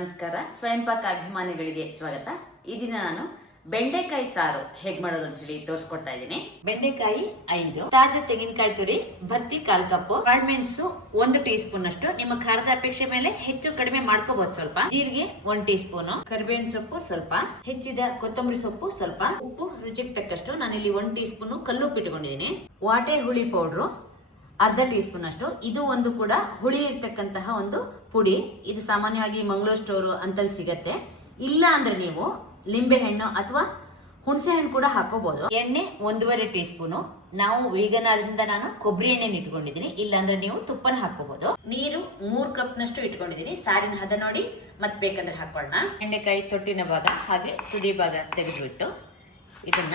ನಮಸ್ಕಾರ. ಸ್ವಯಂ ಪಾಕ ಅಭಿಮಾನಿಗಳಿಗೆ ಸ್ವಾಗತ. ಈ ದಿನ ನಾನು ಬೆಂಡೆಕಾಯಿ ಸಾರು ಹೇಗ್ ಮಾಡೋದು ಅಂತ ಹೇಳಿ ತೋರಿಸ್ಕೊಡ್ತಾ ಇದ್ದೀನಿ. ಬೆಂಡೆಕಾಯಿ ಐದು, ತಾಜಾ ತೆಂಗಿನಕಾಯಿ ತುರಿ, ಭರ್ತಿ ಕಾಲ್ ಕಪ್ಪು, ಕಾಳ್ಮೆಣಸು ಒಂದು ಟೀ ಸ್ಪೂನ್ ಅಷ್ಟು ನಿಮ್ಮ ಖಾರದ ಅಪೇಕ್ಷೆ ಮೇಲೆ ಹೆಚ್ಚು ಕಡಿಮೆ ಮಾಡ್ಕೋಬಹುದು ಸ್ವಲ್ಪ. ಜೀರಿಗೆ ಒಂದ್ ಟೀ ಸ್ಪೂನ್ ಕರಿಬೇವಿನ ಸೊಪ್ಪು ಸ್ವಲ್ಪ, ಹೆಚ್ಚಿದ ಕೊತ್ತಂಬರಿ ಸೊಪ್ಪು ಸ್ವಲ್ಪ, ಉಪ್ಪು ರುಚಿಗೆ ತಕ್ಕಷ್ಟು ನಾನಿಲ್ಲಿ ಒಂದ್ ಟೀ ಸ್ಪೂನ್ ಕಲ್ಲುಪ್ಪು ಇಟ್ಕೊಂಡಿದ್ದೀನಿ. ವಾಟೆ ಹುಳಿ ಪೌಡ್ರು ಅರ್ಧ ಟೀ ಸ್ಪೂನ್ ಅಷ್ಟು ಇದು ಒಂದು ಕೂಡ ಹುಳಿ ಇರ್ತಕ್ಕಂತಹ ಒಂದು ಪುಡಿ. ಇದು ಸಾಮಾನ್ಯವಾಗಿ ಮಂಗಳೂರು ಸ್ಟೋರು ಅಂತಲ್ಲಿ ಸಿಗತ್ತೆ. ಇಲ್ಲ ಅಂದ್ರೆ ನೀವು ಲಿಂಬೆ ಹಣ್ಣು ಅಥವಾ ಹುಣಸೆ ಹಣ್ಣು ಕೂಡ ಹಾಕೋಬಹುದು ಎಣ್ಣೆ ಒಂದೂವರೆ ಟೀ ಸ್ಪೂನು ನಾವು ವೀಗನ್ ಆದ್ರಿಂದ ನಾನು ಕೊಬ್ಬರಿ ಎಣ್ಣೆ ಇಟ್ಕೊಂಡಿದ್ದೀನಿ. ಇಲ್ಲ ಅಂದ್ರೆ ನೀವು ತುಪ್ಪನ ಹಾಕೋಬಹುದು ನೀರು ಮೂರ್ ಕಪ್ ನಷ್ಟು ಇಟ್ಕೊಂಡಿದ್ದೀನಿ. ಸಾರಿನ ಹದ ನೋಡಿ. ಮತ್ ಬೇಕಂದ್ರೆ ಹಾಕೊಳ್ಳೋಣ ಎಣ್ಣೆಕಾಯಿ ತೊಟ್ಟಿನ ಭಾಗ ಹಾಗೆ ತುದಿ ಭಾಗ ತೆಗೆದುಬಿಟ್ಟು ಇದನ್ನ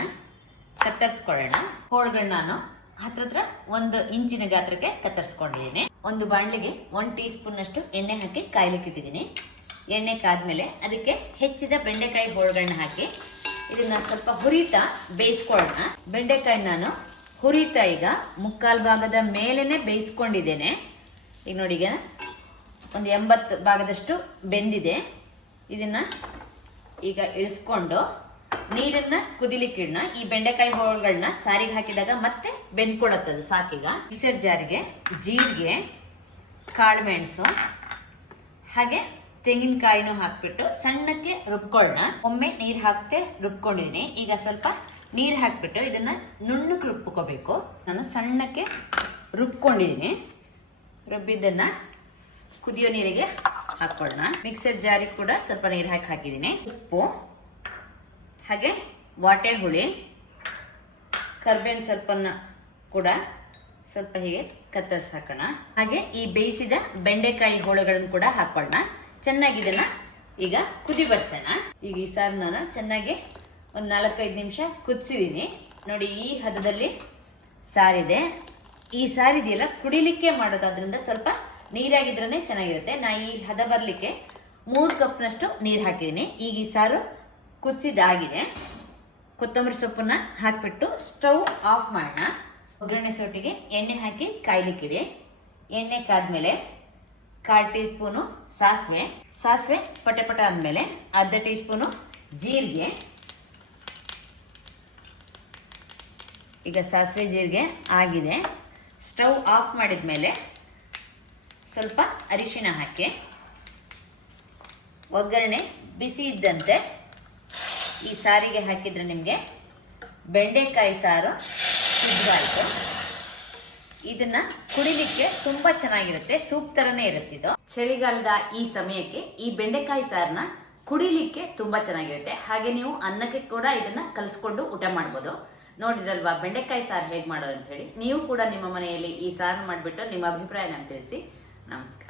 ಕತ್ತರಿಸ್ಕೊಳ್ಳೋಣ. ಹೋಳ್ಗಳನ್ನ ನಾನು ಹತ್ರ ಹತ್ರ ಒಂದು ಇಂಚಿನ ಗಾತ್ರಕ್ಕೆ ಕತ್ತರಿಸ್ಕೊಂಡಿದ್ದೀನಿ. ಒಂದು ಬಾಣಲಿಗೆ ಒಂದು ಟೀ ಸ್ಪೂನ್ ಅಷ್ಟು ಎಣ್ಣೆ ಹಾಕಿ ಕಾಯ್ಲಿಕ್ಕೆ ಇಟ್ಟಿದ್ದೀನಿ. ಎಣ್ಣೆ ಕಾದ್ಮೇಲೆ ಅದಕ್ಕೆ ಹೆಚ್ಚಿದ ಬೆಂಡೆಕಾಯಿ ಹೋಳುಗಳನ್ನ ಹಾಕಿ ಇದನ್ನ ಸ್ವಲ್ಪ ಹುರಿತಾ ಬೇಯಿಸ್ಕೊಳ್ಳೋಣ. ಬೆಂಡೆಕಾಯಿ ನಾನು ಹುರಿತಾ ಈಗ ಮುಕ್ಕಾಲು ಭಾಗದ ಮೇಲೇನೆ ಬೇಯಿಸ್ಕೊಂಡಿದ್ದೇನೆ. ಈಗ ನೋಡಿ ಈಗ ಒಂದು ಎಂಬತ್ತು ಭಾಗದಷ್ಟು ಬೆಂದಿದೆ. ಇದನ್ನ ಈಗ ಇಳಿಸ್ಕೊಂಡು ನೀರನ್ನ ಕುದಿಲಿಕ್ಕೆ ಇಡೋಣ ಈ ಬೆಂಡೆಕಾಯಿ ಹೋಳುಗಳನ್ನ ಸಾರಿಗೆ ಹಾಕಿದಾಗ ಮತ್ತೆ ಬೆಂದ್ಕೊಳತ್ತದು ಸಾಕೀಗ. ಮಿಕ್ಸರ್ ಜಾರಿಗೆ ಜೀರಿಗೆ ಕಾಳುಮೆಣಸು, ಹಾಗೆ ತೆಂಗಿನಕಾಯಿನೂ ಹಾಕ್ಬಿಟ್ಟು ಸಣ್ಣಕ್ಕೆ ರುಬ್ಕೊಳ್ಳೋಣ ಒಮ್ಮೆ ನೀರು ಹಾಕ್ತೆ ರುಬ್ಕೊಂಡಿದ್ದೀನಿ ಈಗ ಸ್ವಲ್ಪ ನೀರು ಹಾಕ್ಬಿಟ್ಟು ಇದನ್ನ ನುಣ್ಣಕ್ಕೆ ರುಬ್ಕೋಬೇಕು. ನಾನು ಸಣ್ಣಕ್ಕೆ ರುಬ್ಕೊಂಡಿದ್ದೀನಿ ರುಬ್ಬಿದ್ದನ್ನು ಕುದಿಯೋ ನೀರಿಗೆ ಹಾಕೊಳ್ಳೋಣ ಮಿಕ್ಸರ್ ಜಾರಿಗೆ ಕೂಡ ಸ್ವಲ್ಪ ನೀರು ಹಾಕಿ ಹಾಕಿದ್ದೀನಿ ಉಪ್ಪು. ಹಾಗೆ ವಾಟೆ ಹುಳಿ, ಕರ್ಬೇವಿನ ಸ್ವಲ್ಪನ ಕೂಡ ಸ್ವಲ್ಪ ಹೀಗೆ ಕತ್ತರಿಸಿ ಹಾಕೋಣ. ಹಾಗೆ ಈ ಬೇಯಿಸಿದ ಬೆಂಡೆಕಾಯಿ ಹೋಳುಗಳನ್ನು ಕೂಡ ಹಾಕೊಳ್ಳೋಣ. ಚೆನ್ನಾಗಿ ಇದನ್ನ ಈಗ ಕುದಿ ಬರ್ಸೋಣ. ಈಗ ಈ ಸಾರು ನಾನು ಚೆನ್ನಾಗಿ ಒಂದು ನಾಲ್ಕೈದು ನಿಮಿಷ ಕುದಿಸಿದ್ದೀನಿ ನೋಡಿ ಈ ಹದದಲ್ಲಿ ಸಾರಿದೆ. ಈ ಸಾರಿದೆಯಲ್ಲ ಕುಡಿಲಿಕ್ಕೆ ಮಾಡೋದಾದ್ರಿಂದ ಸ್ವಲ್ಪ ನೀರಾಗಿದ್ರೇ ಚೆನ್ನಾಗಿರುತ್ತೆ. ನಾ ಈ ಹದ ಬರಲಿಕ್ಕೆ ಮೂರು ಕಪ್ನಷ್ಟು ನೀರು ಹಾಕಿದ್ದೀನಿ ಈಗ ಈ ಸಾರು ಕುದಿಸಿದಾಗಿದೆ ಕೊತ್ತಂಬರಿ ಸೊಪ್ಪನ್ನ ಹಾಕಿಬಿಟ್ಟು ಸ್ಟವ್ ಆಫ್ ಮಾಡೋಣ. ಒಗ್ಗರಣೆ ಸೊಟ್ಟಿಗೆ ಎಣ್ಣೆ ಹಾಕಿ ಕಾಯ್ಲಿಕ್ಕಿಡಿ. ಎಣ್ಣೆ ಕಾದ್ಮೇಲೆ ಕಾಲು ಟೀ ಸ್ಪೂನು ಸಾಸಿವೆ. ಸಾಸಿವೆ ಪಟೆ ಪಟ ಆದಮೇಲೆ ಅರ್ಧ ಟೀ ಸ್ಪೂನು ಜೀರಿಗೆ. ಈಗ ಸಾಸಿವೆ ಜೀರಿಗೆ ಆಗಿದೆ. ಸ್ಟವ್ ಆಫ್ ಮಾಡಿದ ಮೇಲೆ ಸ್ವಲ್ಪ ಅರಿಶಿಣ ಹಾಕಿ. ಒಗ್ಗರಣೆ ಬಿಸಿ ಇದ್ದಂತೆ ಈ ಸಾರಿಗೆ ಹಾಕಿದ್ರೆ ನಿಮಗೆ ಬೆಂಡೆಕಾಯಿ ಸಾರು ಸಿದ್ಧವಾಯಿತು ಇದನ್ನ ಕುಡಿಲಿಕ್ಕೆ ತುಂಬಾ ಚೆನ್ನಾಗಿರುತ್ತೆ, ಸೂಪ್ ತರನೇ ಇರುತ್ತೆ ಇದು. ಚಳಿಗಾಲದ ಈ ಸಮಯಕ್ಕೆ ಈ ಬೆಂಡೆಕಾಯಿ ಸಾರನ್ನ ಕುಡಿಲಿಕ್ಕೆ ತುಂಬಾ ಚೆನ್ನಾಗಿರುತ್ತೆ. ಹಾಗೆ ನೀವು ಅನ್ನಕ್ಕೆ ಕೂಡ ಇದನ್ನ ಕಲಿಸ್ಕೊಂಡು ಊಟ ಮಾಡ್ಬೋದು. ನೋಡಿದ್ರಲ್ವಾ, ಬೆಂಡೆಕಾಯಿ ಸಾರು ಹೇಗೆ ಮಾಡೋದು ಅಂತ ಹೇಳಿ ನೀವು ಕೂಡ ನಿಮ್ಮ ಮನೆಯಲ್ಲಿ ಈ ಸಾರನ್ನ ಮಾಡಿಬಿಟ್ಟು ನಿಮ್ಮ ಅಭಿಪ್ರಾಯ ನಮ್ಗೆ ತಿಳಿಸಿ. ನಮಸ್ಕಾರ.